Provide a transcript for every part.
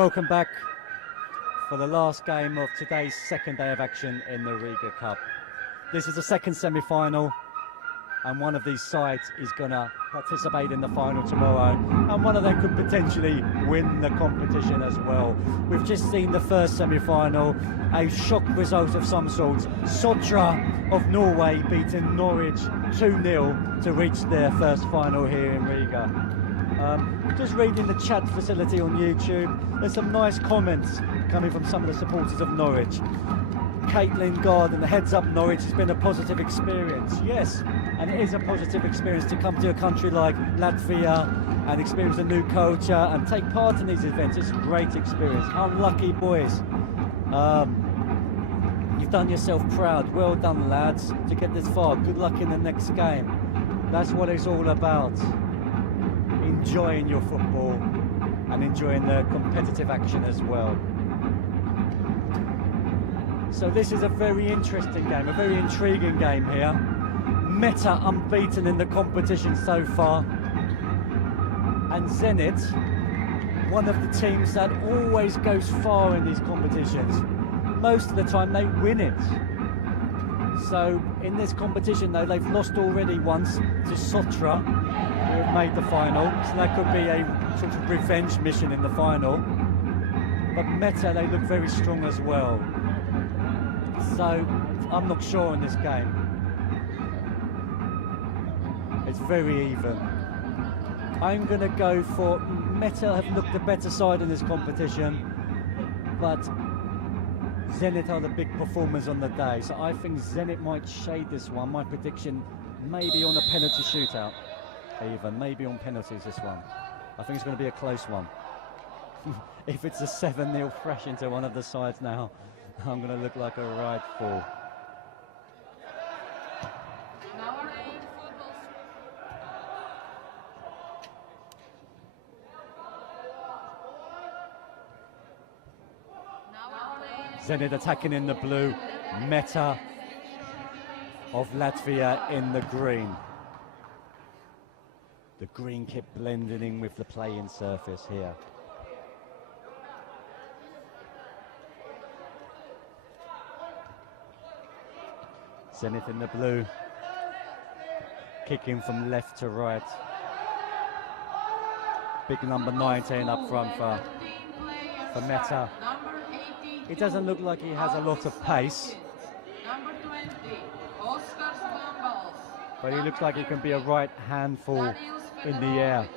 Welcome back for the last game of today's second day of action in the Riga Cup. This is the second semi-final, and one of these sides is going to participate in the final tomorrow, and one of them could potentially win the competition as well. We've just seen the first semi-final, a shock result of some sort. Sotra of Norway beating Norwich 2-0 to reach their first final here in Riga. Just reading the chat facility on YouTube, there's some nice comments coming from some of the supporters of Norwich. Caitlin Garden, the heads up Norwich has been a positive experience. Yes, and it is a positive experience to come to a country like Latvia and experience a new culture and take part in these events. It's a great experience. Unlucky boys. You've done yourself proud. Well done, lads, to get this far. Good luck in the next game. That's what it's all about. Enjoying your football and enjoying the competitive action as well. So this is a very interesting game, a very intriguing game here. Metta unbeaten in the competition so far, and Zenith, one of the teams that always goes far in these competitions. Most of the time they win it. So in this competition though, they've lost already once to Sotra, who have made the final, so that could be a sort of revenge mission in the final. But Metta, they look very strong as well. So I'm not sure in this game. It's very even. I'm going to go for Metta have looked the better side in this competition, but Zenith are the big performers on the day. So I think Zenith might shade this one. My prediction, maybe on a penalty shootout. Even, maybe on penalties this one. I think it's going to be a close one. If it's a 7-0 thrash into one of the sides now, I'm going to look like a right fool. Zenith attacking in the blue, Metta of Latvia in the green. The green kit blending in with the playing surface here. Zenith in the blue, kicking from left to right. Big number 19 up front for Metta. It doesn't look like he has a lot of pace, but he looks like he can be a right handful in the air.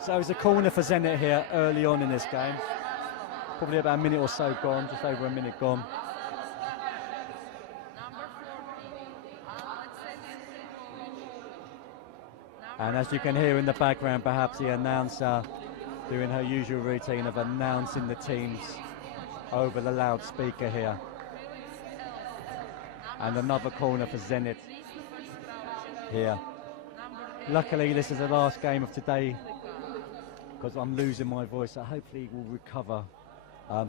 So it's a corner for Zenith here early on in this game. Probably about a minute or so gone, just over a minute gone. And as you can hear in the background, perhaps the announcer doing her usual routine of announcing the teams over the loudspeaker here. And another corner for Zenith here. Luckily, this is the last game of today because I'm losing my voice, so hopefully we'll recover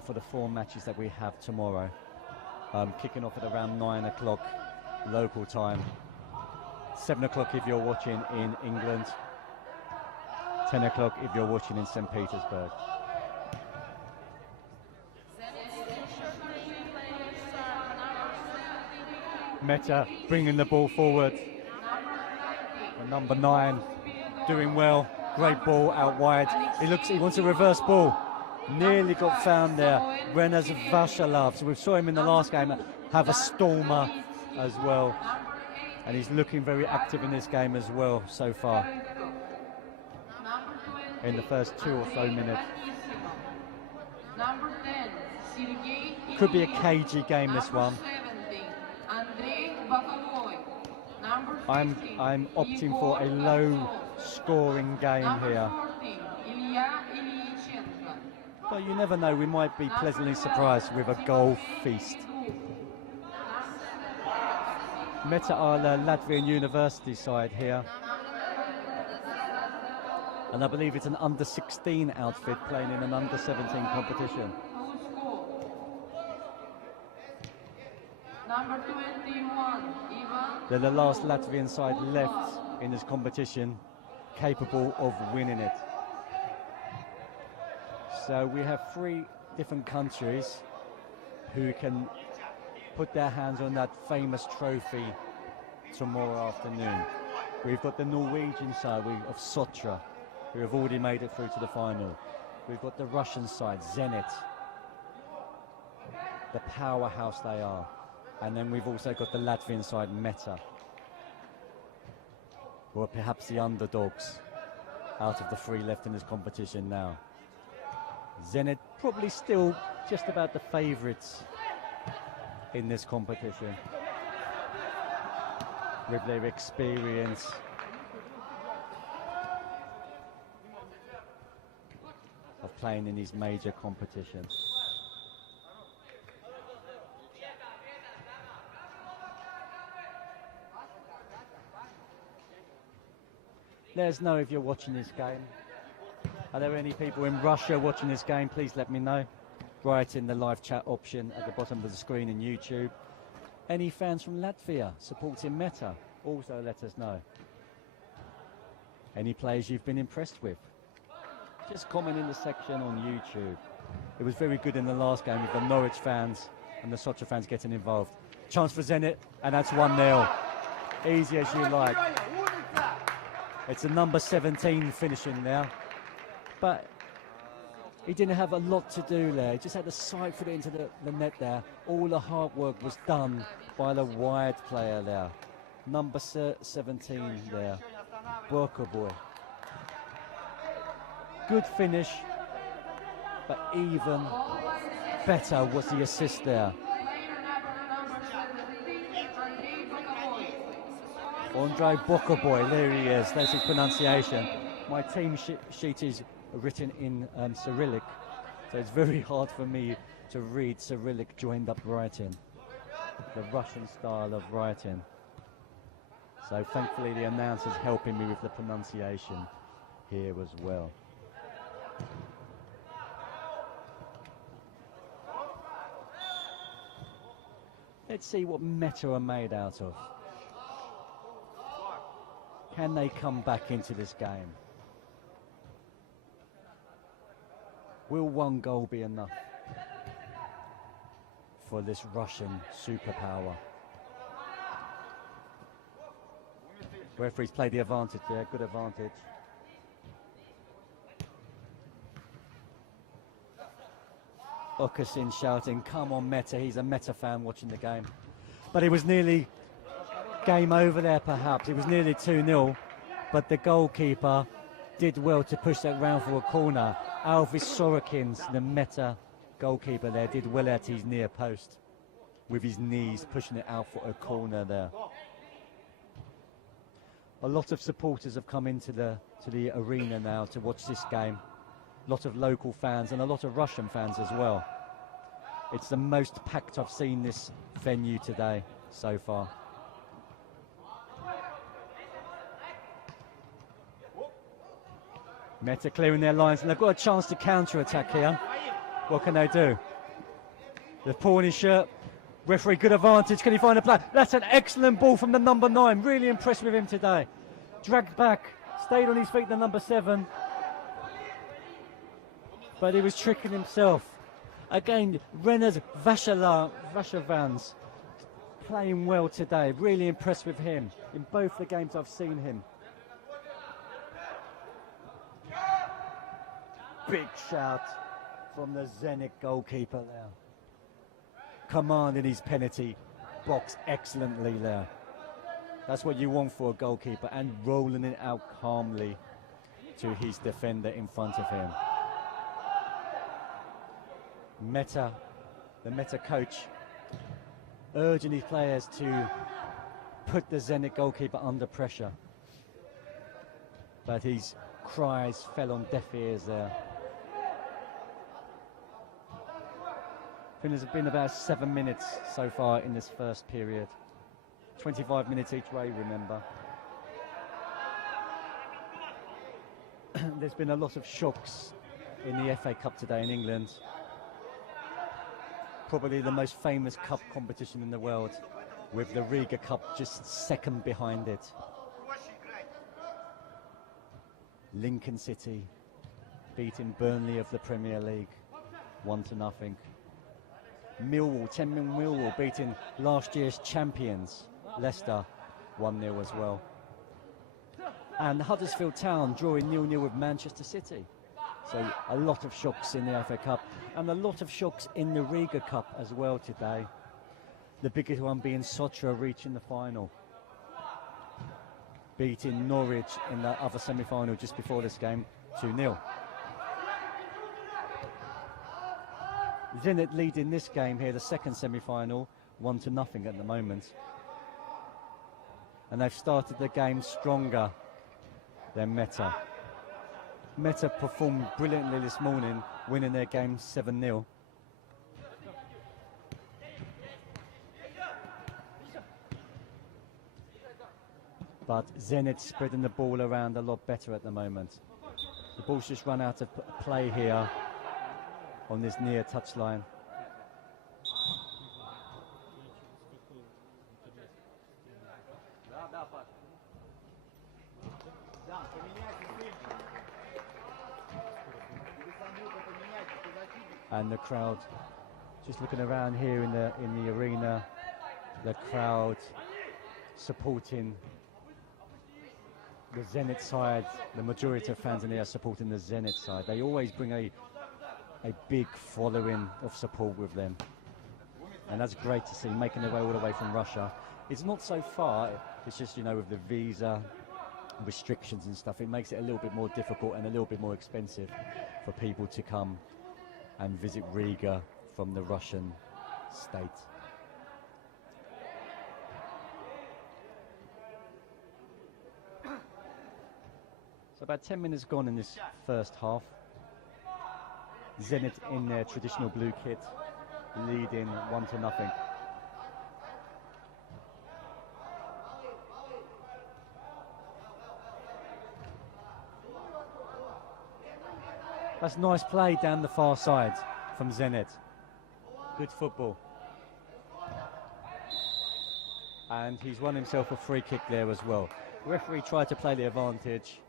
for the 4 matches that we have tomorrow. Kicking off at around 9 o'clock local time. 7 o'clock if you're watching in England, 10 o'clock if you're watching in St. Petersburg. Metta bringing the ball forward. And number 9 doing well. Great ball out wide. He wants a reverse ball. Nearly got found there. Renas Vashalov. So we saw him in the last game have a stormer as well. And he's looking very active in this game as well so far. In the first 2 or so minutes. Could be a cagey game, this one. I'm opting for a low scoring game here. But you never know, we might be pleasantly surprised with a goal feast. Metta are the Latvian university side here. And I believe it's an under-16 outfit playing in an under-17 competition. Number 21, Ivan. They're the last Latvian side left in this competition capable of winning it. So we have 3 different countries who can put their hands on that famous trophy tomorrow afternoon. We've got the Norwegian side of Sotra, who have already made it through to the final. We've got the Russian side, Zenith, the powerhouse they are. And then we've also got the Latvian side, Metta, who are perhaps the underdogs out of the 3 left in this competition now. Zenith probably still just about the favourites in this competition with their experience. Of playing in these major competitions. Let us know if you're watching this game. Are there any people in Russia watching this game? Please let me know. Write in the live chat option at the bottom of the screen in YouTube. Any fans from Latvia supporting Metta? Also let us know. Any players you've been impressed with? Just comment in the section on YouTube. It was very good in the last game with the Norwich fans and the Socha fans getting involved. Chance for Zenit, and that's 1-0. Easy as you like. It's a number 17 finishing now. But he didn't have a lot to do there. He just had to sight-foot it into the net there. All the hard work was done by the wide player there. Number 17 there, Boy. Good finish, but even better was the assist there. Andrei Bokoboy, there he is, that's his pronunciation. My team sheet is written in Cyrillic, so it's very hard for me to read Cyrillic joined up writing, the Russian style of writing. So thankfully the announcer's helping me with the pronunciation here as well. Let's see what Metta are made out of. Can they come back into this game? Will 1 goal be enough for this Russian superpower? Referee's played the advantage there, good advantage. Okasin shouting, come on Metta, he's a Metta fan watching the game. But it was nearly game over there perhaps, it was nearly 2-0, but the goalkeeper did well to push that round for a corner. Alvis Sorokins, the Metta goalkeeper there, did well at his near post with his knees, pushing it out for a corner there. A lot of supporters have come into the arena now to watch this game. A lot of local fans and a lot of Russian fans as well. It's the most packed I've seen this venue today so far. Metta clearing their lines, and they've got a chance to counter-attack here. What can they do? They're pulling his shirt. Referee, good advantage. Can he find a play? That's an excellent ball from the number 9. Really impressed with him today. Dragged back, stayed on his feet, the number 7. But he was tricking himself. Again, Renner's Vashavans playing well today. Really impressed with him in both the games I've seen him. Big shout from the Zenit goalkeeper there. Commanding his penalty box excellently there. That's what you want for a goalkeeper, and rolling it out calmly to his defender in front of him. Metta, the Metta coach, urging his players to put the Zenit goalkeeper under pressure. But his cries fell on deaf ears there. I think there's been about 7 minutes so far in this first period. 25 minutes each way, remember. There's been a lot of shocks in the FA Cup today in England. Probably the most famous cup competition in the world. with the Riga Cup just second behind it. Lincoln City beating Burnley of the Premier League 1-0. Millwall, 10-man Millwall beating last year's champions Leicester 1-0 as well. And Huddersfield Town drawing 0-0 with Manchester City. So a lot of shocks in the FA Cup and a lot of shocks in the Riga Cup as well today. The biggest one being Sotra reaching the final, beating Norwich in the other semi-final just before this game 2-0. Zenith leading this game here, the second semi-final, 1-0 at the moment. And they've started the game stronger than Metta. Metta performed brilliantly this morning, winning their game 7-0. But Zenith spreading the ball around a lot better at the moment. The ball's just run out of play here on this near touchline. And the crowd just looking around here in the arena, the crowd supporting the Zenith side. The majority of fans in here are supporting the Zenith side. They always bring a big following of support with them, and that's great to see, making their way all the way from Russia. It's not so far, it's just, you know, with the visa restrictions and stuff, it makes it a little bit more difficult and a little bit more expensive for people to come and visit Riga from the Russian state. So about 10 minutes gone in this first half. Zenith in their traditional blue kit, leading 1-0. That's nice play down the far side from Zenith. Good football. And he's won himself a free kick there as well. The referee tried to play the advantage,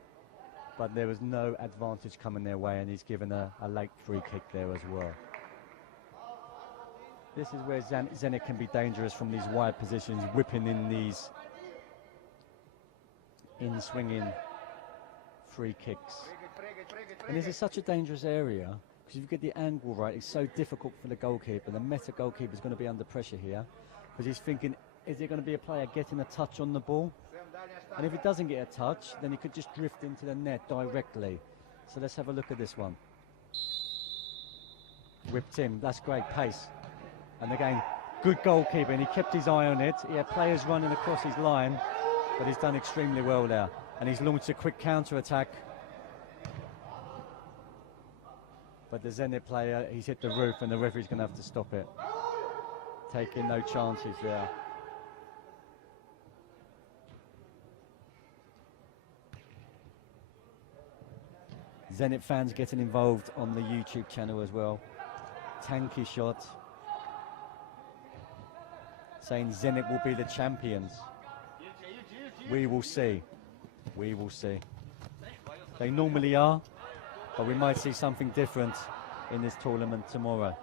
but there was no advantage coming their way, and he's given a late free kick there as well. This is where Zenit can be dangerous from these wide positions, whipping in these in-swinging free kicks. And this is such a dangerous area, because if you get the angle right, it's so difficult for the goalkeeper. The Metta goalkeeper is going to be under pressure here, because he's thinking, is there going to be a player getting a touch on the ball? And if it doesn't get a touch, then he could just drift into the net directly. So let's have a look at this one. Whipped in, that's great pace. And again, good goalkeeper, and he kept his eye on it. He had players running across his line, but he's done extremely well there. And he's launched a quick counter-attack. But the Zenit player, he's hit the roof, and the referee's going to have to stop it. Taking no chances there. Zenit fans getting involved on the YouTube channel as well. Tanky shot. Saying Zenit will be the champions. We will see. We will see. They normally are, but we might see something different in this tournament tomorrow.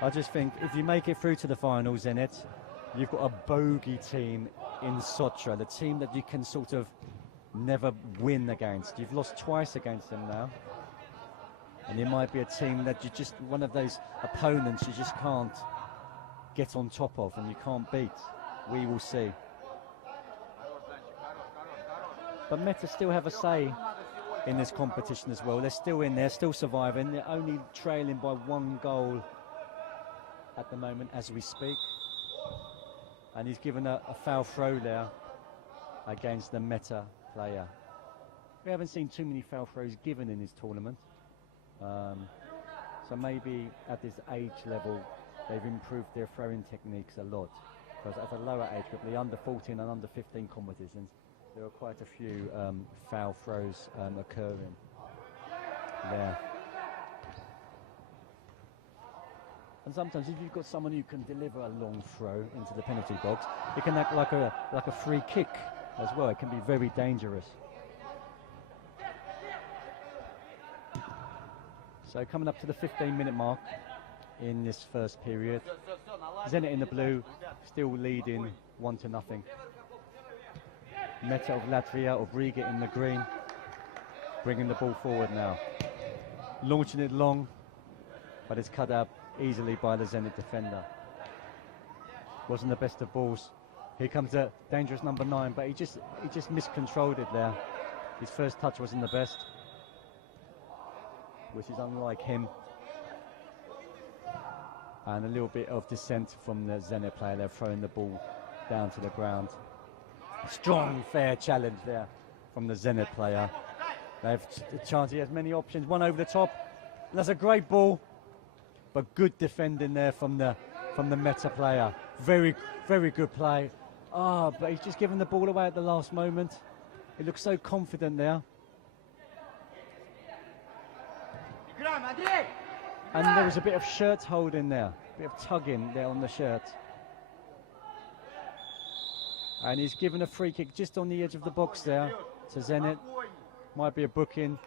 I just think if you make it through to the final, Zenit, you've got a bogey team in Sotra, the team that you can sort of never win against. You've lost twice against them now. And it might be a team that you just, one of those opponents you just can't get on top of and you can't beat. We will see. But Metta still have a say in this competition as well. They're still in there, still surviving. They're only trailing by 1 goal at the moment as we speak. And he's given a foul throw there against the Metta player. We haven't seen too many foul throws given in this tournament. So maybe at this age level they've improved their throwing techniques a lot. Because at a lower age group, the under 14 and under 15 competitions, there are quite a few foul throws occurring. there. And sometimes if you've got someone who can deliver a long throw into the penalty box, it can act like a free kick as well. It can be very dangerous. So coming up to the 15-minute mark in this first period. Zenith in the blue, still leading 1-0. Metta of Latvia, of Riga in the green, bringing the ball forward now. Launching it long, but it's cut out easily by the Zenith defender. Wasn't the best of balls. Here comes the dangerous number 9, but he just miscontrolled it there. His first touch wasn't the best, which is unlike him. And a little bit of dissent from the Zenith player. They're throwing the ball down to the ground. Strong, fair challenge there from the Zenith player. They have a chance. He has many options. One over the top. That's a great ball, but good defending there from the Metta player. Very, very good play. But he's just given the ball away at the last moment. He looks so confident there. And there was a bit of shirt holding there, a bit of tugging there on the shirt. And he's given a free kick just on the edge of the box there to Zenith. Might be a booking.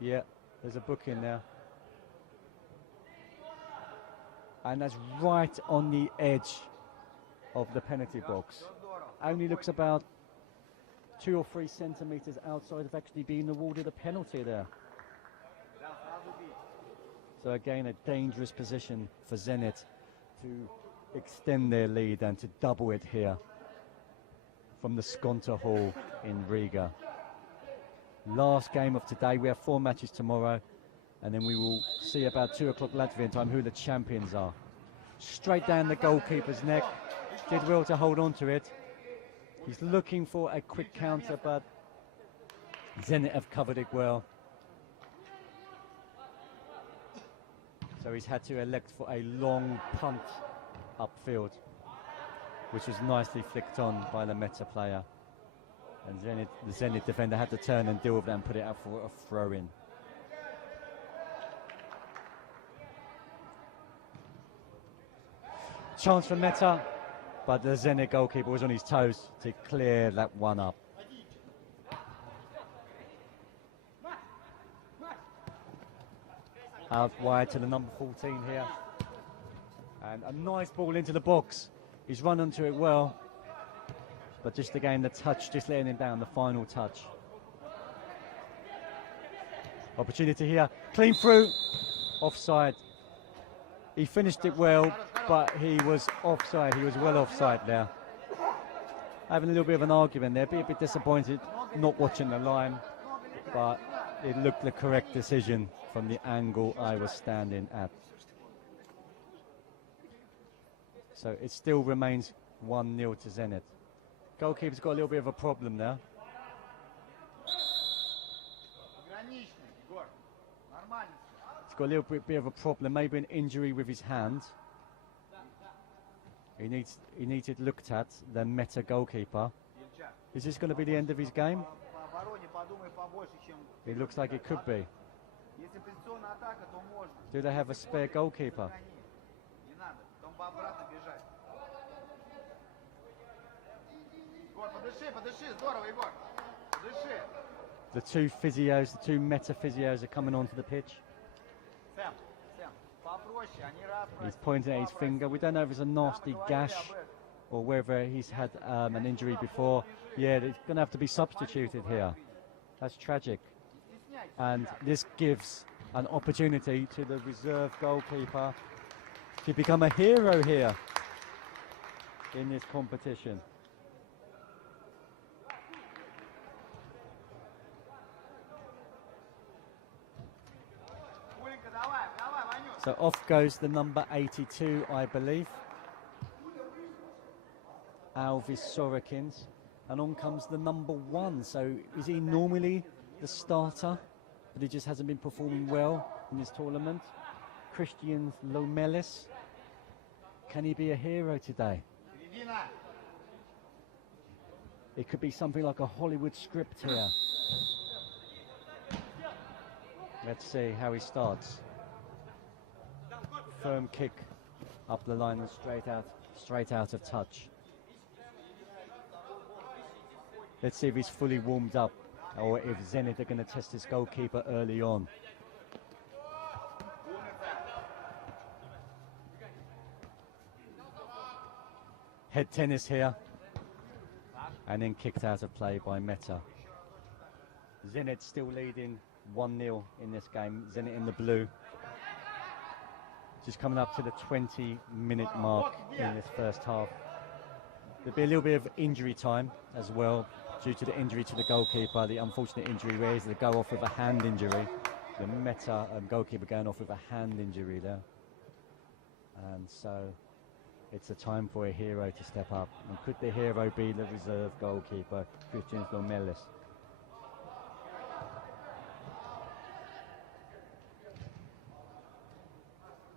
Yeah, there's a booking there. And that's right on the edge of the penalty box. Only looks about 2 or 3 centimetres outside of actually being awarded a penalty there. So again, a dangerous position for Zenith to extend their lead and to double it here from the Skonto Hall in Riga. Last game of today. We have 4 matches tomorrow, and then we will see about 2 o'clock Latvian time who the champions are. Straight down the goalkeeper's neck. Did well to hold on to it. He's looking for a quick counter, but Zenith have covered it well. So he's had to elect for a long punt upfield, which was nicely flicked on by the Metta player. And the Zenith defender had to turn and deal with that and put it out for a throw-in. Chance for Metta, but the Zenith goalkeeper was on his toes to clear that one up. Out wide to the number 14 here. And a nice ball into the box. He's run onto it well. But just again, the touch, just letting him down, the final touch. Opportunity here. Clean through. Offside. He finished it well, but he was offside. He was well offside there. Having a little bit of an argument there. Be a bit disappointed not watching the line. But it looked the correct decision from the angle I was standing at. So it still remains 1-0 to Zenith. Goalkeeper's got a little bit of a problem there. He's got a little bit of a problem, maybe an injury with his hand. He needs it looked at, the Metta goalkeeper. Is this going to be the end of his game? It looks like it could be. Do they have a spare goalkeeper? The 2 physios, the 2 Metta physios are coming onto the pitch. He's pointing at his finger. We don't know if it's a nasty gash or whether he's had an injury before. Yeah, he's going to have to be substituted here. That's tragic. And this gives an opportunity to the reserve goalkeeper to become a hero here in this competition. So off goes the number 82, I believe. Alvis Sorokins. And on comes the number 1. So is he normally the starter, but he just hasn't been performing well in this tournament? Christian Lomelis. Can he be a hero today? It could be something like a Hollywood script here. Let's see how he starts. Firm kick up the line and straight out of touch. Let's see if he's fully warmed up or if Zenith are going to test his goalkeeper early on. Head tennis here, and then kicked out of play by Metta. Zenith still leading 1-0 in this game. Zenith in the blue. Just coming up to the 20-minute mark in this first half. There'll be a little bit of injury time as well, due to the injury to the goalkeeper, the unfortunate injury where he's to go off with a hand injury. The Metta goalkeeper going off with a hand injury there. And so it's a time for a hero to step up. And could the hero be the reserve goalkeeper, Christian Lomelis?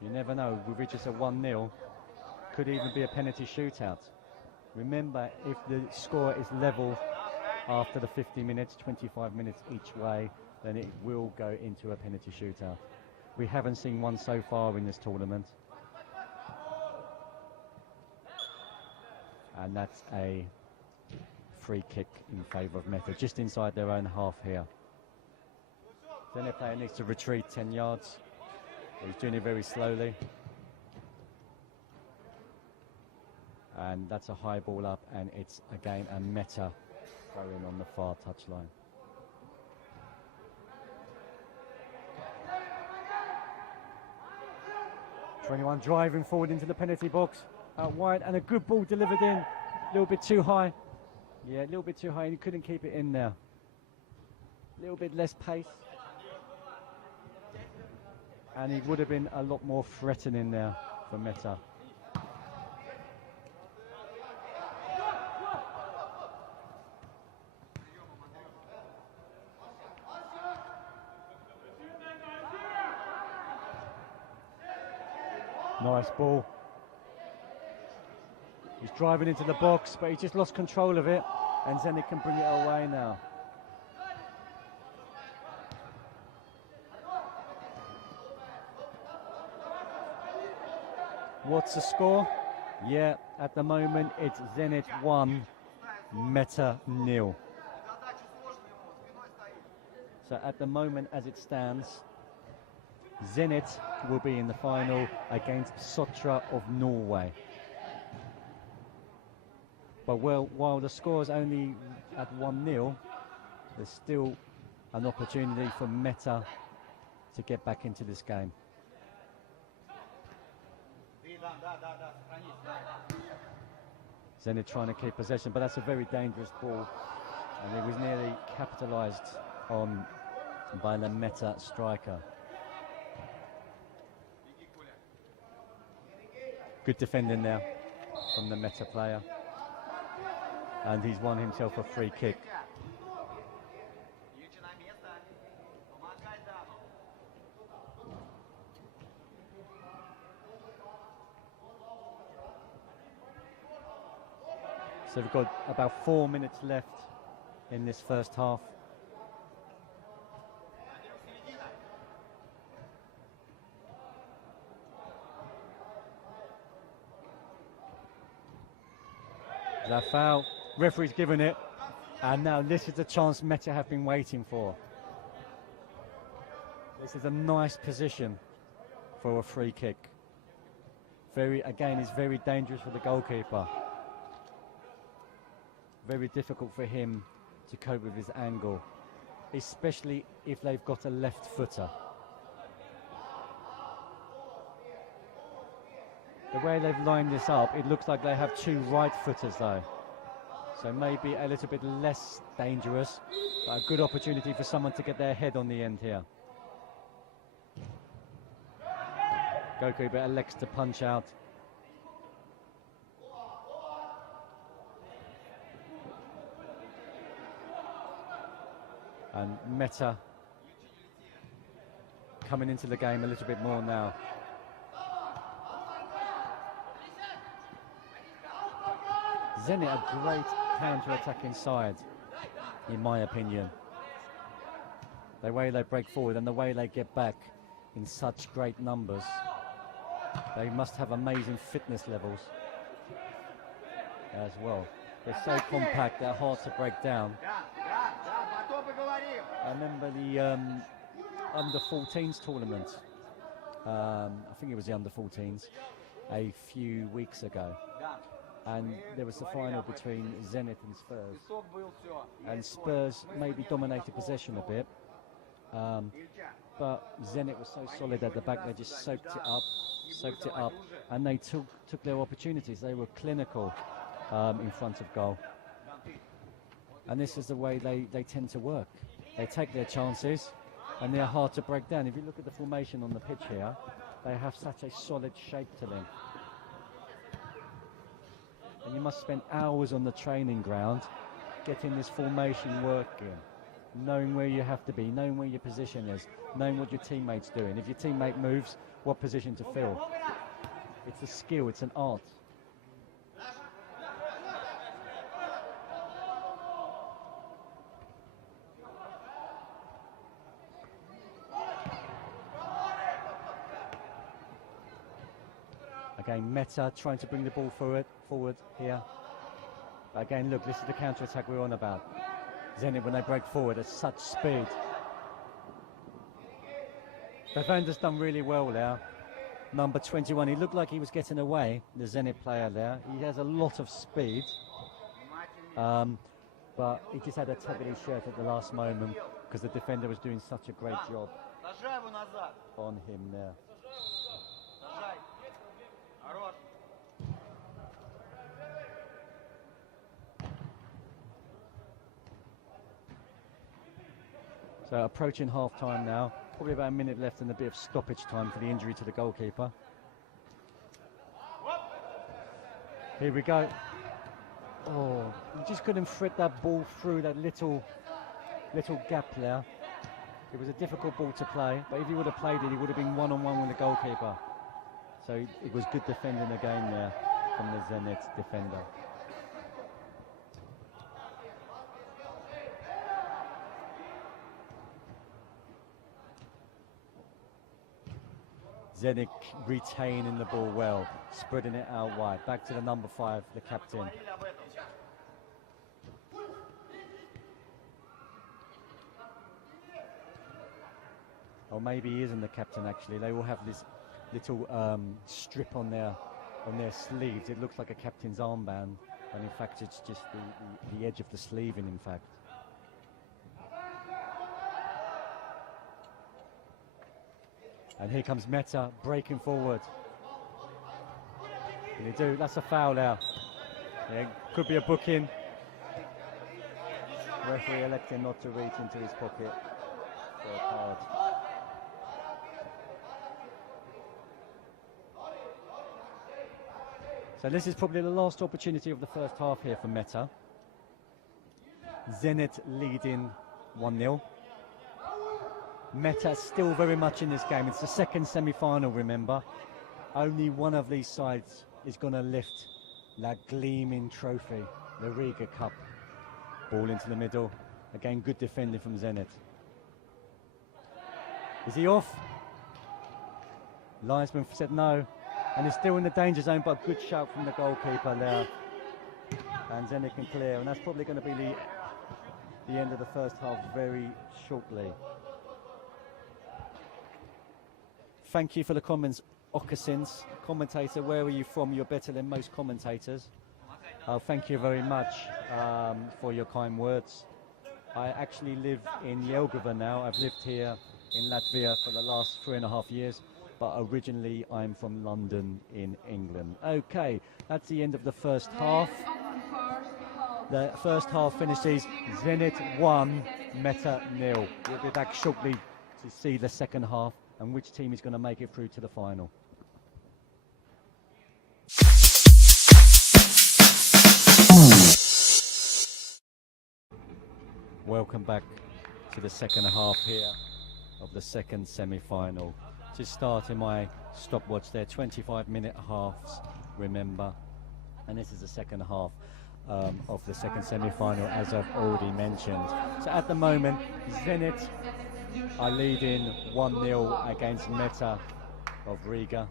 You never know, with just a 1-0, could even be a penalty shootout. Remember, if the score is level after the 50 minutes, 25 minutes each way, then it will go into a penalty shootout. We haven't seen one so far in this tournament. And that's a free kick in favour of Metta, just inside their own half here. Then the player needs to retreat 10 yards. He's doing it very slowly. And that's a high ball up, and it's again a Metta throw-in on the far touchline. '21 driving forward into the penalty box, out wide, and a good ball delivered in. A little bit too high. Yeah, a little bit too high, and he couldn't keep it in there. A little bit less pace. And he would have been a lot more threatening there for Metta. Nice ball. He's driving into the box, but he just lost control of it, and Zenith can bring it away now. What's the score? Yeah, at the moment it's Zenith 1, Metta 0. So at the moment as it stands, Zenith will be in the final against Sotra of Norway. But while the score is only at 1-0, there's still an opportunity for Metta to get back into this game. Zenith trying to keep possession, but that's a very dangerous ball, and it was nearly capitalised on by the Metta striker. Good defending there from the Metta player, and he's won himself a free kick. So we've got about 4 minutes left in this first half. Is that foul? Referee's given it. And now this is the chance Metta have been waiting for. This is a nice position for a free kick. Again, it's very dangerous for the goalkeeper. Very difficult for him to cope with his angle, especially if they've got a left footer. The way they've lined this up, it looks like they have two right footers though. So maybe a little bit less dangerous, but a good opportunity for someone to get their head on the end here. Goalkeeper elects to punch out. And Metta coming into the game a little bit more now. Zenith a great counter-attacking side, in my opinion. The way they break forward and the way they get back in such great numbers. They must have amazing fitness levels as well. They're so compact, they're hard to break down. I remember the under 14s tournament. I think it was the under 14s a few weeks ago. And there was the final between Zenith and Spurs. And Spurs maybe dominated possession a bit. But Zenith was so solid at the back, they just soaked it up, and they took their opportunities. They were clinical in front of goal. And this is the way they tend to work. They take their chances, and they're hard to break down. If you look at the formation on the pitch here, they have such a solid shape to them. And you must spend hours on the training ground getting this formation working, knowing where you have to be, knowing where your position is, knowing what your teammate's doing. If your teammate moves, what position to fill. It's a skill, it's an art. Again, Metta trying to bring the ball forward here. Again, look, this is the counter-attack we're on about. Zenith, when they break forward at such speed. Defender's done really well there. Number 21, he looked like he was getting away, the Zenith player there. He has a lot of speed. But he just had a tug at his shirt at the last moment because the defender was doing such a great job on him there. So approaching half-time now, probably about a minute left and a bit of stoppage time for the injury to the goalkeeper. Here we go. Oh, he just couldn't fit that ball through that little gap there. It was a difficult ball to play, but if he would have played it, he would have been one-on-one with the goalkeeper. So it was good defending again there from the Zenith defender. Zenith retaining the ball well, spreading it out wide. Back to the number 5, the captain. Or maybe he isn't the captain actually. They all have this little strip on their sleeves. It looks like a captain's armband, and in fact it's just the edge of the sleeving, in fact. And here comes Metta breaking forward. What do you do? That's a foul there. Yeah, could be a booking. Referee electing not to reach into his pocket for a card. So this is probably the last opportunity of the first half here for Metta. Zenith leading 1-0. Metta still very much in this game. It's the second semi-final, remember. Only one of these sides is going to lift that gleaming trophy, the Riga Cup. Ball into the middle. Again, good defending from Zenith. Is he off? Linesman said no. And he's still in the danger zone, but a good shout from the goalkeeper there. And Zenith can clear. And that's probably going to be the end of the first half very shortly. Thank you for the comments, Okasins. Commentator, where are you from? You're better than most commentators. Thank you very much for your kind words. I actually live in Jelgava now. I've lived here in Latvia for the last 3.5 years, but originally I'm from London in England. Okay, that's the end of the first half. The first half finishes Zenith 1, Metta 0. We'll be back shortly to see the second half and which team is going to make it through to the final. Welcome back to the second half here of the second semi-final. Just starting my stopwatch there, 25-minute halves, remember. And this is the second half of the second semi-final, as I've already mentioned. So at the moment, Zenith are leading 1-0 against Metta of Riga.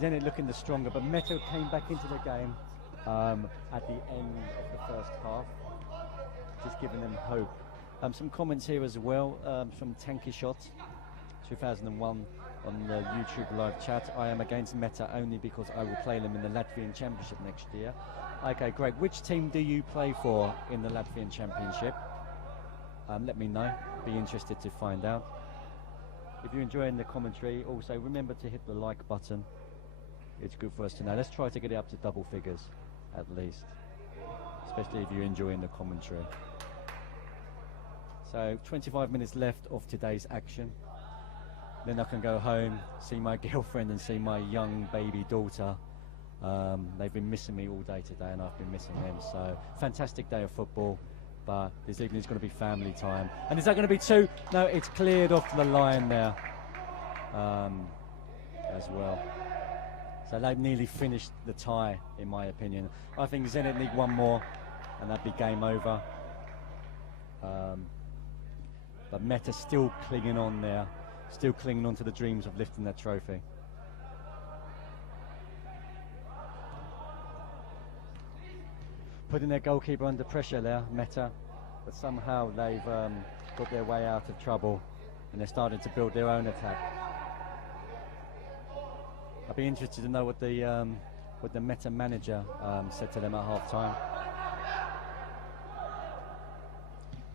Zenith looking the stronger, but Metta came back into the game at the end of the first half, just giving them hope. Some comments here as well from Tanky Shot 2001 on the YouTube live chat. I am against Metta only because I will play them in the Latvian Championship next year. Okay, Greg, which team do you play for in the Latvian Championship? Let me know, be interested to find out. If you're enjoying the commentary, also remember to hit the like button. It's good for us to know. Let's try to get it up to double figures at least, especially if you're enjoying the commentary. So 25 minutes left of today's action. Then I can go home, see my girlfriend and see my young baby daughter. They've been missing me all day today and I've been missing them. So fantastic day of football, but this evening is going to be family time. And is that going to be two? No, it's cleared off the line there as well. So they've nearly finished the tie, in my opinion. I think Zenith need one more and that'd be game over. But Metta still clinging on there, still clinging on to the dreams of lifting that trophy. Putting their goalkeeper under pressure there, Metta, but somehow they've got their way out of trouble and they're starting to build their own attack. I'd be interested to know what the Metta manager said to them at half-time.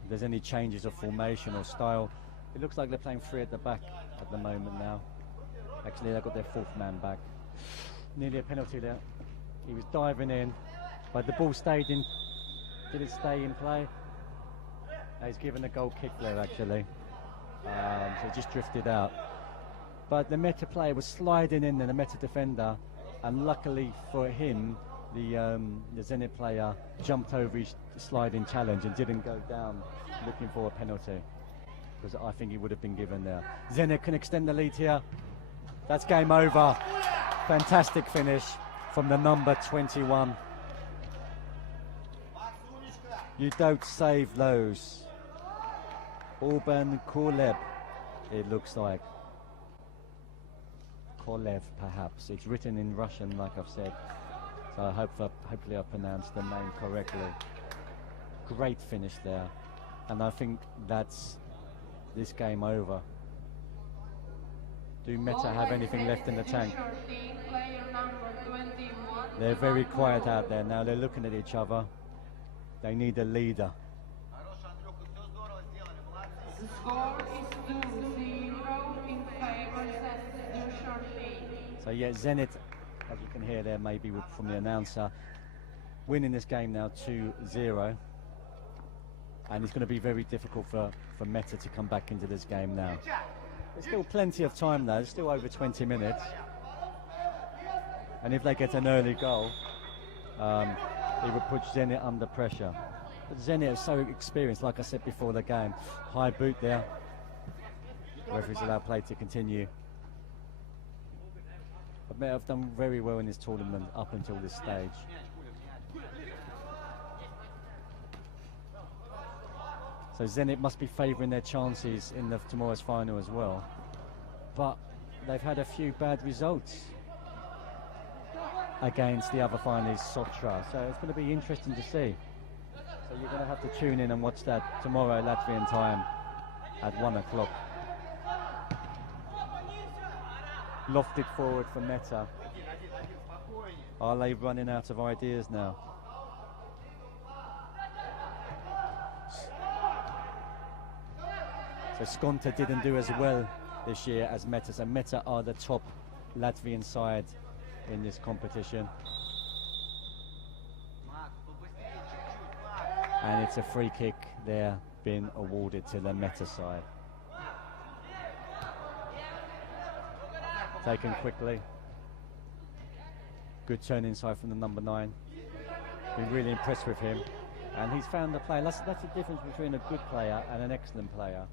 If there's any changes of formation or style. It looks like they're playing three at the back at the moment now. Actually, they've got their fourth man back. Nearly a penalty there. He was diving in, but the ball stayed in. Did it stay in play? He's given a goal kick there, actually. So it just drifted out. But the Metta player was sliding in there, the Metta defender, and luckily for him, the Zenith player jumped over his sliding challenge and didn't go down looking for a penalty, because I think he would have been given there. Zenith can extend the lead here. That's game over. Fantastic finish from the number 21. You don't save those. Urban Kolev, it looks like. Kolev, perhaps. It's written in Russian, like I've said. So I hopefully I pronounced the name correctly. Great finish there. And I think that's this game over. Do Metta have anything left in the tank? They're very quiet out there now. They're looking at each other. They need a leader. The score is 2-0 in favor of So yeah, Zenith, as you can hear there maybe from the announcer, winning this game now 2-0. And it's going to be very difficult for Metta to come back into this game now. There's still plenty of time though, there's still over 20 minutes. And if they get an early goal, it would put Zenith under pressure. But Zenith is so experienced, like I said before the game. High boot there. Referee's allowed play to continue. But Metta have done very well in this tournament up until this stage. So Zenith must be favouring their chances in tomorrow's final as well. But they've had a few bad results against the other finalists, Sotra. So it's going to be interesting to see. So you're going to have to tune in and watch that tomorrow Latvian time at 1 o'clock. Lofted forward for Metta. Are they running out of ideas now? So Skonta didn't do as well this year as Metta. So Metta are the top Latvian side in this competition. And it's a free kick there being awarded to the Metta side. Taken quickly. Good turn inside from the number 9. Been really impressed with him. And he's found the player. That's the difference between a good player and an excellent player.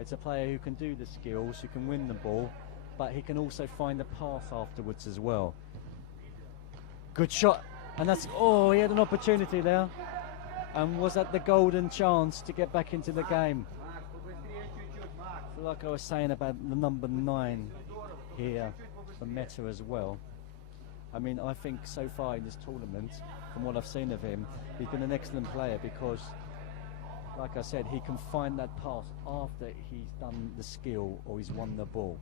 It's a player who can do the skills, who can win the ball, but he can also find the path afterwards as well. Good shot. And that's, oh, he had an opportunity there. And was that the golden chance to get back into the game? Like I was saying about the number 9 here for Metta as well. I mean, I think so far in this tournament, from what I've seen of him, he's been an excellent player because, like I said, he can find that pass after he's done the skill or he's won the ball.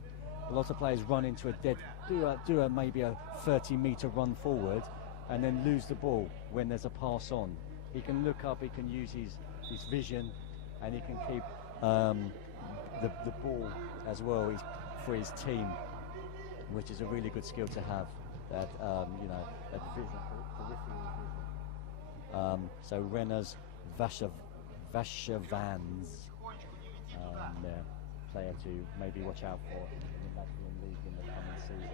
A lot of players run into a dead, do a maybe a 30-meter run forward and then lose the ball when there's a pass on. He can look up, he can use his vision, and he can keep the ball as well for his team, which is a really good skill to have. That you know, that vision, peripheral vision. So Renner's Vashavans, player to maybe watch out for in the Latvian league in the coming season.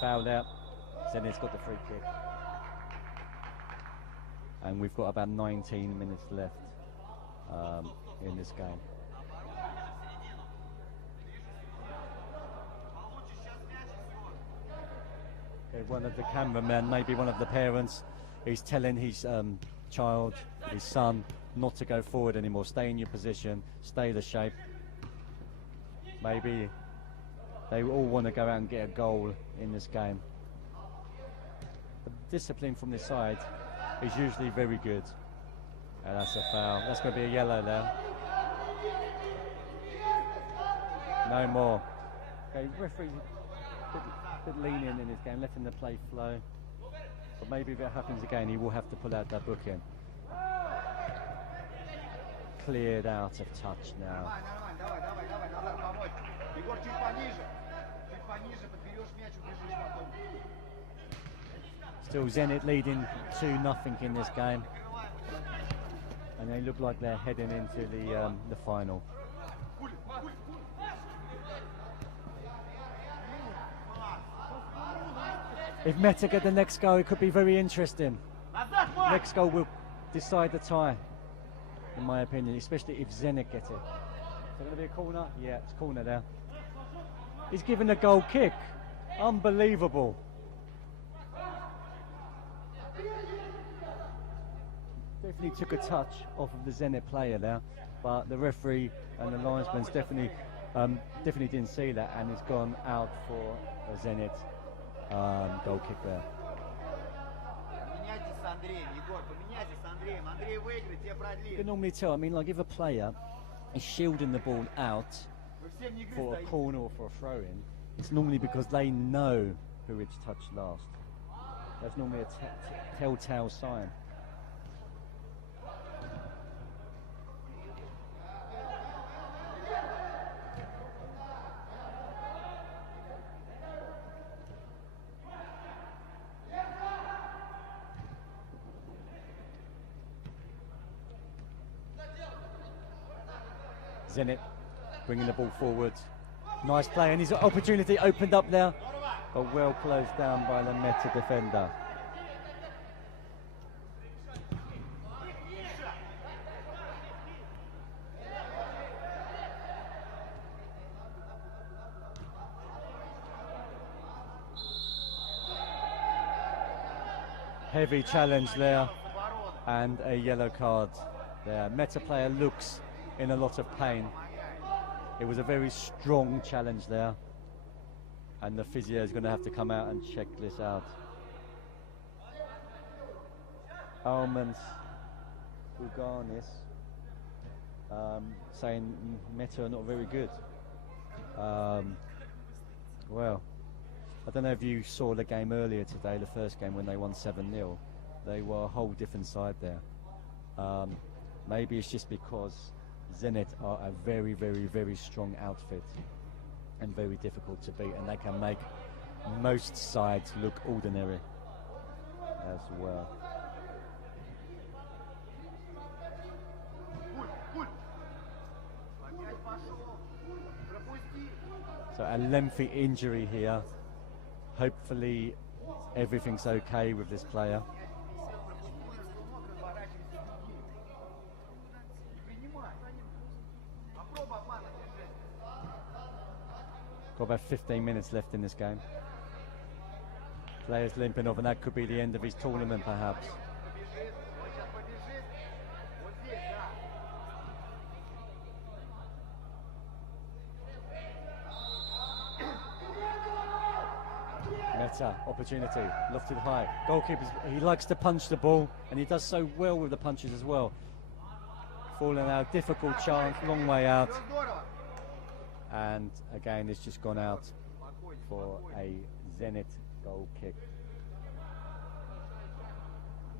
Fouled out. Zenith's got the free kick. And we've got about 19 minutes left in this game. Okay, one of the cameramen, maybe one of the parents, is telling his child, his son, not to go forward anymore. Stay in your position, stay the shape. Maybe they all want to go out and get a goal in this game. The discipline from this side is usually very good. And that's a foul. That's going to be a yellow there. No more. Okay, referee bit lenient in this game, letting the play flow. But maybe if it happens again, he will have to pull out that booking. Cleared out of touch now. Still Zenith leading 2-0 in this game. And they look like they're heading into the final. If Metta get the next goal, it could be very interesting. Next goal will decide the tie, in my opinion, especially if Zenith get it. Is there going to be a corner? Yeah, it's corner there. He's given a goal kick. Unbelievable. Definitely took a touch off of the Zenith player there, but the referee and the linesman's definitely didn't see that, and it's gone out for a Zenith goal kick there. You can normally tell, I mean, like if a player is shielding the ball out for a corner or for a throw-in, it's normally because they know who it's touched last. That's normally a telltale sign. Zenith bringing the ball forward. Nice play, and his opportunity opened up there, but well closed down by the Metta defender. Heavy challenge there, and a yellow card there. Metta player looks in a lot of pain. It was a very strong challenge there, and the physio is going to have to come out and check this out. Almans Uganis saying Metta are not very good. Well, I don't know if you saw the game earlier today, the first game when they won 7-0. They were a whole different side there. Maybe it's just because Zenith are a very, very, very strong outfit and very difficult to beat, and they can make most sides look ordinary as well. So a lengthy injury here. Hopefully everything's okay with this player. Got about 15 minutes left in this game. Players limping off, and that could be the end of his tournament perhaps. Metta opportunity, lofted high. Goalkeeper, he likes to punch the ball, and he does so well with the punches as well. Falling out, difficult chance, long way out. And again, it's just gone out for a Zenith goal kick.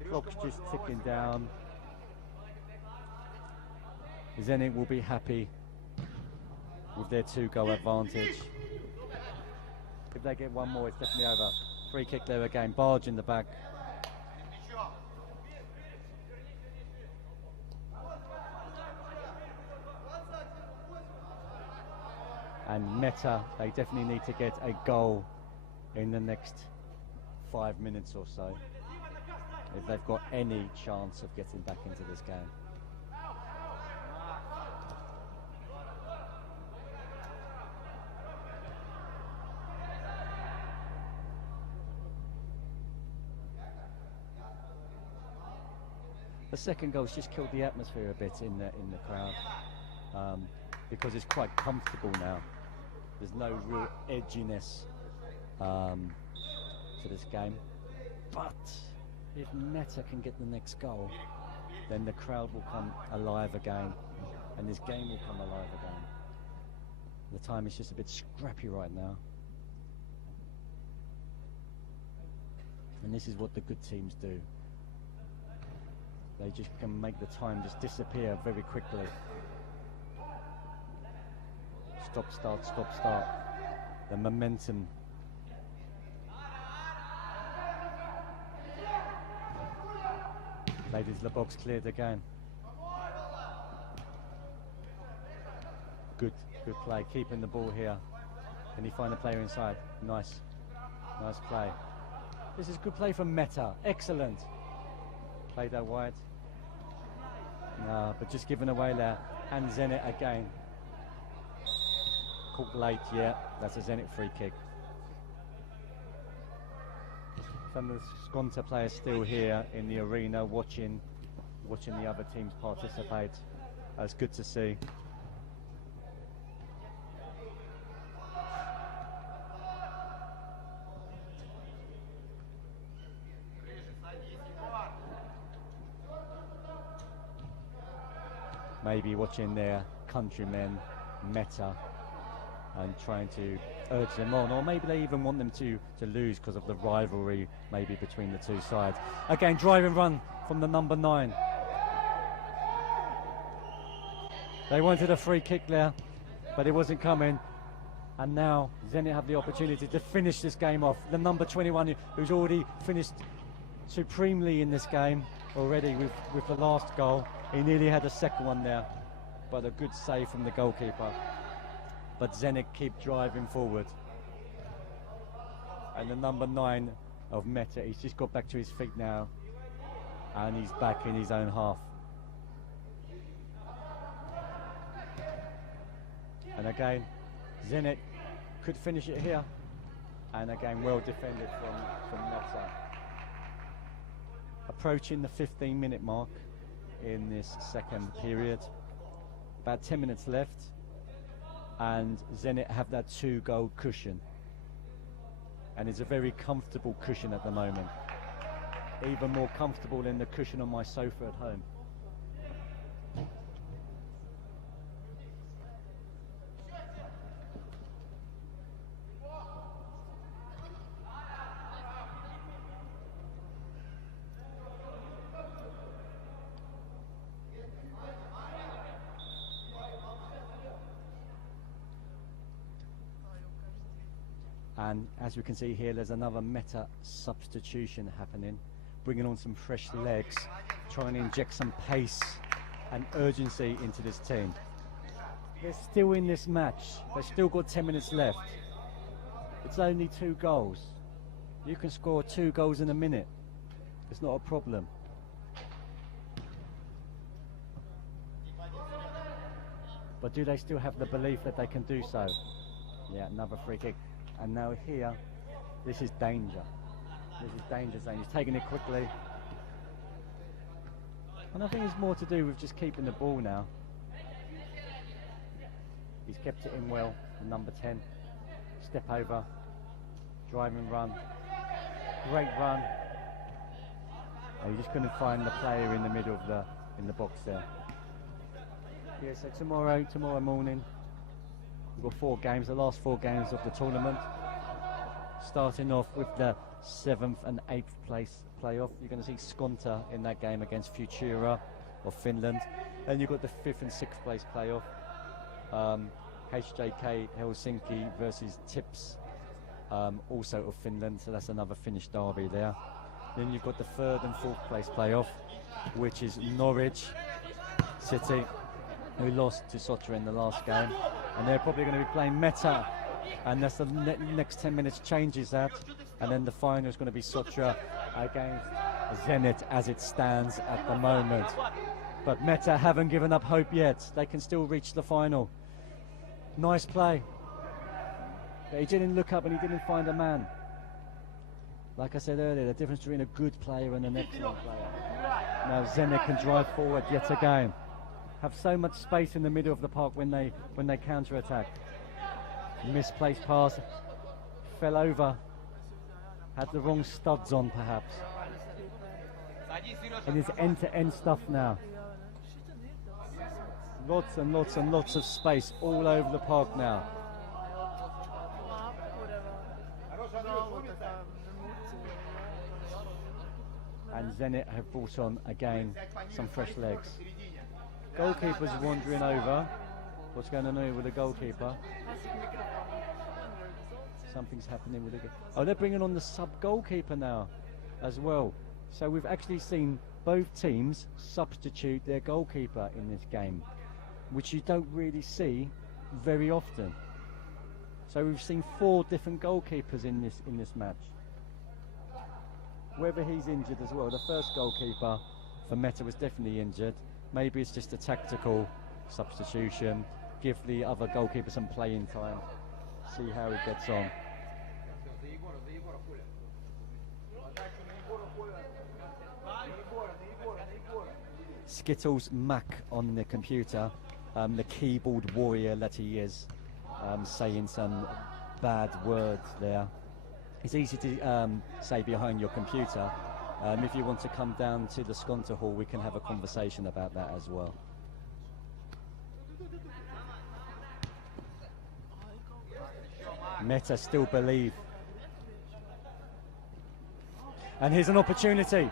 Clock's just ticking down. Zenith will be happy with their 2-goal advantage. If they get one more, it's definitely over. Free kick there again, Barge in the back. And Metta, they definitely need to get a goal in the next 5 minutes or so if they've got any chance of getting back into this game. The second goal's just killed the atmosphere a bit in the crowd, because it's quite comfortable now. There's no real edginess to this game. But if Metta can get the next goal, then the crowd will come alive again, and this game will come alive again. The time is just a bit scrappy right now. And this is what the good teams do. They just can make the time just disappear very quickly. Stop, start, stop, start. The momentum. Ladies, the box cleared again. Good play, keeping the ball here. Can he find a player inside? Nice play. This is good play from Metta, excellent. Played that wide. No, but just given away there. And Zenith again. Caught late, yeah, that's a Zenith free kick. Some of the Skonta players still here in the arena watching the other teams participate. That's good to see. Maybe watching their countrymen, Metta, and trying to urge them on, or maybe they even want them to lose because of the rivalry maybe between the two sides. Again, drive and run from the number 9. They wanted a free kick there, but it wasn't coming. And now Zenith have the opportunity to finish this game off. The number 21, who's already finished supremely in this game already with the last goal. He nearly had a second one there, but a good save from the goalkeeper. But Zenith keep driving forward. And the number 9 of Metta, he's just got back to his feet now, and he's back in his own half. And again, Zenith could finish it here. And again, well defended from Metta. Approaching the 15-minute mark in this second period. About 10 minutes left. And Zenith have that 2-goal cushion. And it's a very comfortable cushion at the moment. Even more comfortable than the cushion on my sofa at home. And as we can see here, there's another Metta substitution happening, bringing on some fresh legs, trying to inject some pace and urgency into this team. They're still in this match. They've still got 10 minutes left. It's only 2 goals. You can score 2 goals in a minute. It's not a problem. But do they still have the belief that they can do so? Yeah, another free kick. And now here, this is danger. This is danger zone. He's taking it quickly. And I think it's more to do with just keeping the ball now. He's kept it in well, the number 10. Step over, drive and run. Great run. Oh, you just couldn't find the player in the middle of in the box there. Yeah, so tomorrow morning, we've got 4 games, the last 4 games of the tournament. Starting off with the 7th and 8th place playoff. You're going to see Skonta in that game against Futura of Finland. Then you've got the 5th and 6th place playoff. HJK Helsinki versus Tips, also of Finland, so that's another Finnish derby there. Then you've got the 3rd and 4th place playoff, which is Norwich City, who lost to Sotra in the last game, and they're probably going to be playing Metta, and that's the next 10 minutes changes that, and then the final is going to be Sotra against Zenith as it stands at the moment. But Metta haven't given up hope yet. They can still reach the final. Nice play. But he didn't look up and he didn't find a man. Like I said earlier, the difference between a good player and an excellent player. Now Zenith can drive forward yet again. Have so much space in the middle of the park when they counter-attack. Misplaced pass. Fell over. Had the wrong studs on perhaps. And it's end-to-end stuff now. Lots and lots and lots of space all over the park now. And Zenit have brought on again some fresh legs. Goalkeeper's wandering over. What's going on with the goalkeeper? Something's happening with the oh, they're bringing on the sub-goalkeeper now as well. So we've actually seen both teams substitute their goalkeeper in this game, which you don't really see very often. So we've seen 4 different goalkeepers in this match. Whether he's injured as well. The first goalkeeper for Metta was definitely injured. Maybe it's just a tactical substitution. Give the other goalkeeper some playing time. See how he gets on. Skittles Mac on the computer, the keyboard warrior that he is, saying some bad words there. It's easy to say behind your computer. If you want to come down to the Skonta Hall, we can have a conversation about that as well. Metta still believe. And here's an opportunity.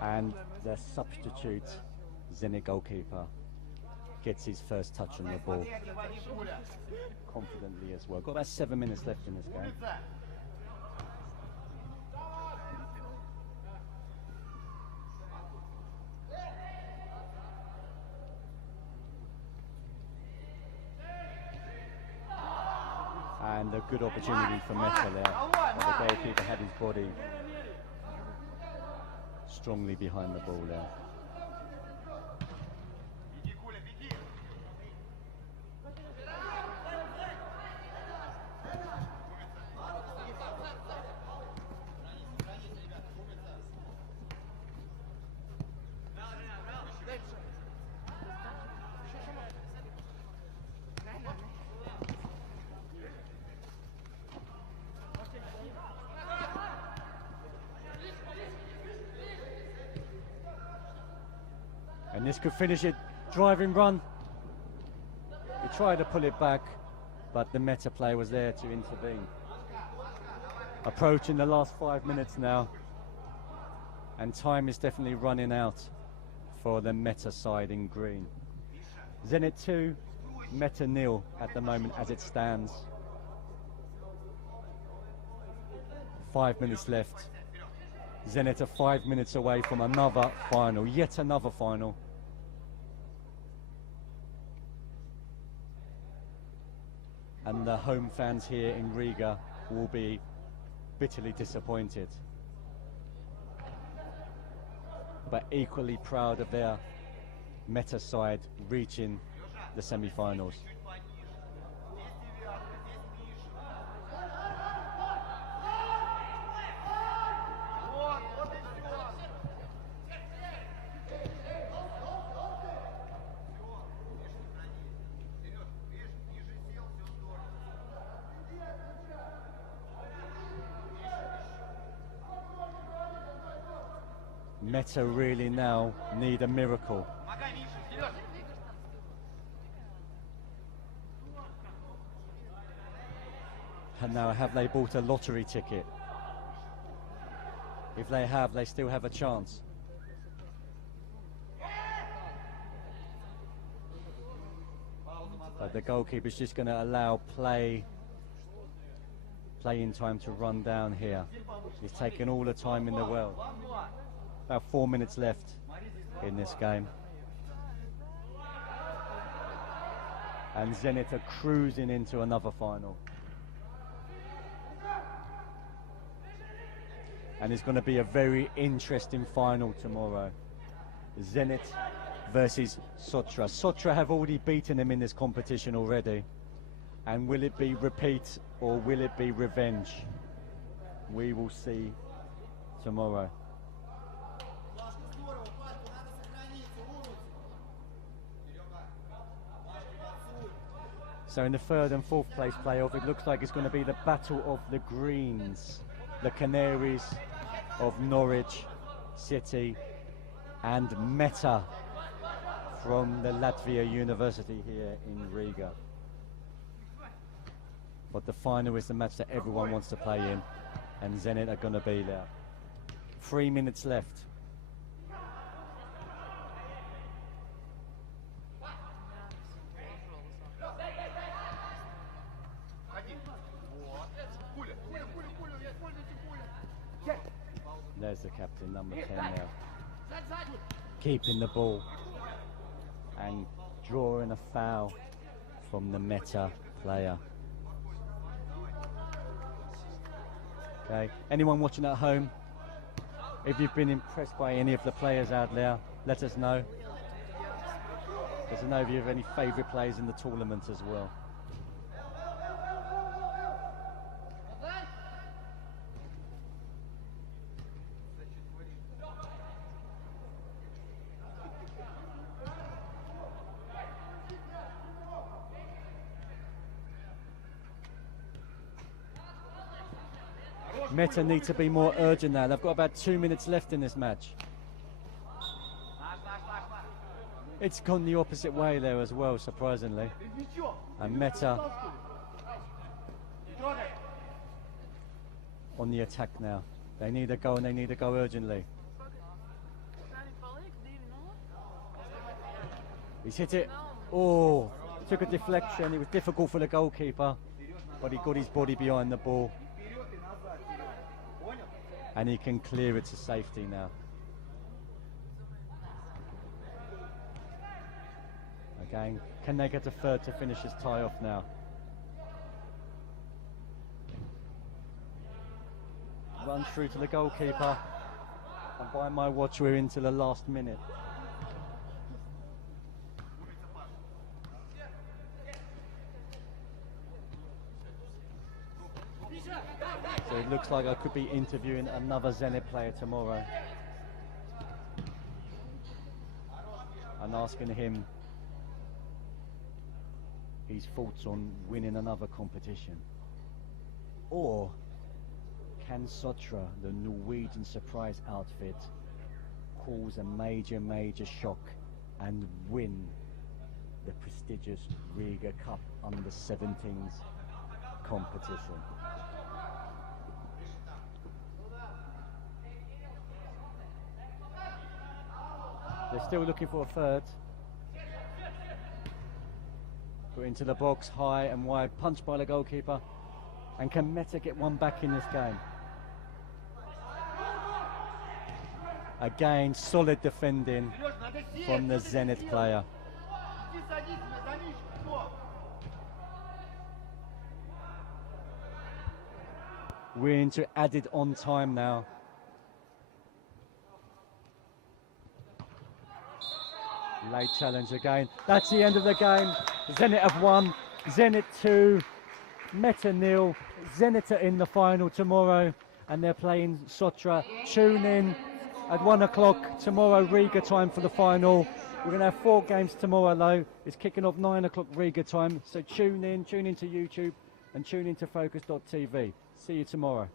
And the substitute Zenit goalkeeper gets his first touch on the ball confidently as well. Got about 7 minutes left in this game. And a good opportunity for Metta there. And the goalkeeper had his body strongly behind the ball there. And this could finish it. Driving run. He tried to pull it back, but the Metta player was there to intervene. Approaching the last 5 minutes now. And time is definitely running out for the Metta side in green. Zenit 2, Metta 0 at the moment as it stands. 5 minutes left. Zenit are 5 minutes away from another final, yet another final. And the home fans here in Riga will be bitterly disappointed, but equally proud of their Metta side reaching the semi-finals. Metta really now need a miracle. And now, have they bought a lottery ticket? If they have, they still have a chance. But the goalkeeper's just going to allow playing time to run down here. He's taken all the time in the world. About 4 minutes left in this game. And Zenith are cruising into another final. And it's going to be a very interesting final tomorrow. Zenith versus Sotra. Sotra have already beaten them in this competition already. And will it be repeat or will it be revenge? We will see tomorrow. So in the third and fourth place playoff, it looks like it's going to be the battle of the Greens. The Canaries of Norwich City and Metta from the Latvia University here in Riga. But the final is the match that everyone wants to play in, and Zenith are going to be there. 3 minutes left. There's the captain, number 10 now. Keeping the ball and drawing a foul from the Metta player. Okay, anyone watching at home, if you've been impressed by any of the players out there, let us know. Let us know if you have any favourite players in the tournament as well. Metta need to be more urgent now. They've got about 2 minutes left in this match. It's gone the opposite way there as well, surprisingly. And Metta on the attack now. They need a goal and they need a goal urgently. He's hit it. Oh, took a deflection. It was difficult for the goalkeeper, but he got his body behind the ball. And he can clear it to safety now. Again, can they get a third to finish this tie off now? Run through to the goalkeeper. And by my watch, we're into the last minute. So it looks like I could be interviewing another Zenith player tomorrow and asking him his thoughts on winning another competition. Or can Sotra, the Norwegian surprise outfit, cause a major shock and win the prestigious Riga Cup under 17s competition? They're still looking for a third. Put into the box, high and wide, punched by the goalkeeper. And can Metta get one back in this game? Again, solid defending from the Zenith player. We're into added on time now. Late challenge again. That's the end of the game. Zenith have won. Zenith 2, Metta 0. Zenith are in the final tomorrow and they're playing Sotra. Tune in at 1 o'clock tomorrow Riga time for the final. We're going to have 4 games tomorrow though. It's kicking off 9 o'clock Riga time. So tune in to YouTube and tune in to Focus.tv. See you tomorrow.